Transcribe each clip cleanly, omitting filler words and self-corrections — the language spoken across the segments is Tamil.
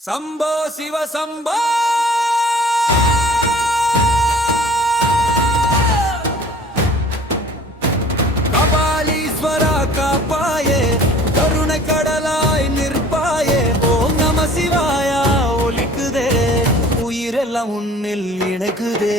சம்போ சிவ சம்போ கபாலீஸ்வரா காப்பாயே கருணை கடலாய் நிற்பாயே ஓம் நம சிவாயா ஒலிக்குதே உயிரெல்லாம் உன்னில் இணைக்குதே.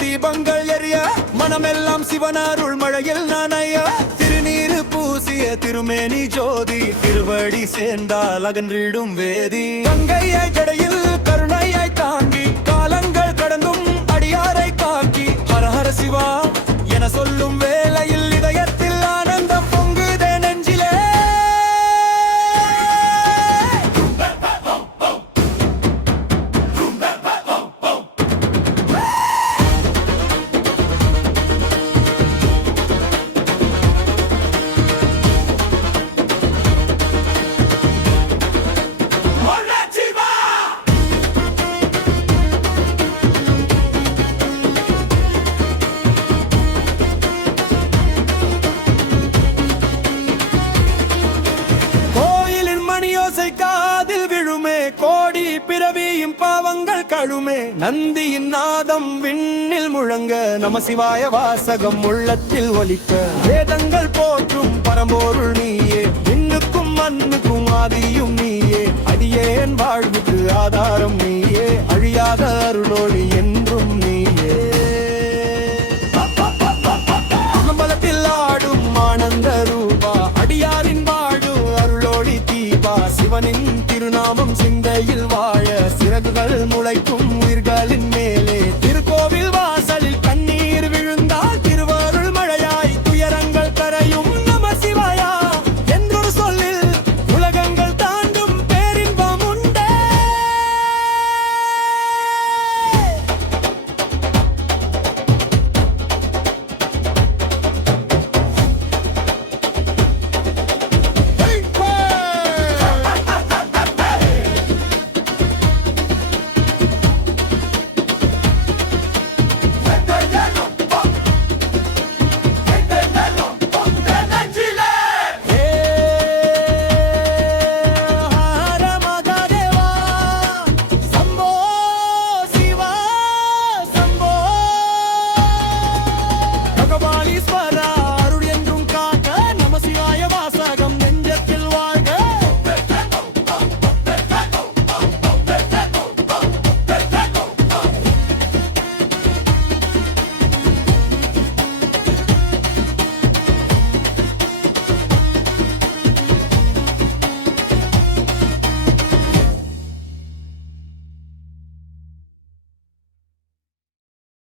தீபங்கள் எரிய மனமெல்லாம் சிவனாருள் மழையில் நானையா திருநீரு பூசிய திருமேனி ஜோதி திருவடி சேர்ந்தால் அகன்றிடும் வேதி கங்கையை ஜடையில் கருணையாய் தாங்கி காலங்கள் கடந்தும் அடியாரை காக்கி ஹர ஹர சிவா என சொல்லும் வேளையில் இதயத்தில் ஆனந்தம் பொங்குதே நெஞ்சிலே. காதில் விழுமே கோடி பிறவியும் பாவங்கள் கழுமே நந்தியின் நாதம் விண்ணில் முழங்க நம சிவாய வாசகம் உள்ளத்தில் ஒலிக்க வேதங்கள் போற்றும் பரம்பொருள் நீயே